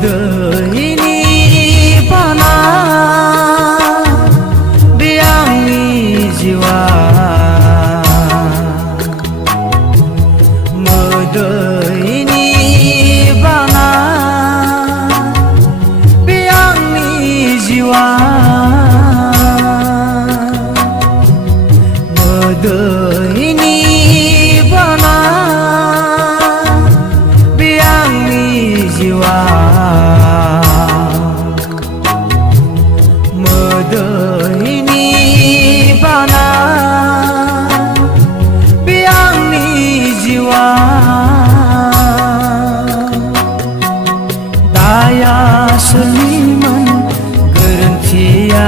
मोदोनि पाना बे आंनि जिउआ मोदोनि पाना बे आंनि जिउआ मोदोनि पाना बे आंनि जिउआ मोदोनि पाना बे आंनि जिउआ दाया सोरनिमोन गोरोन्थिया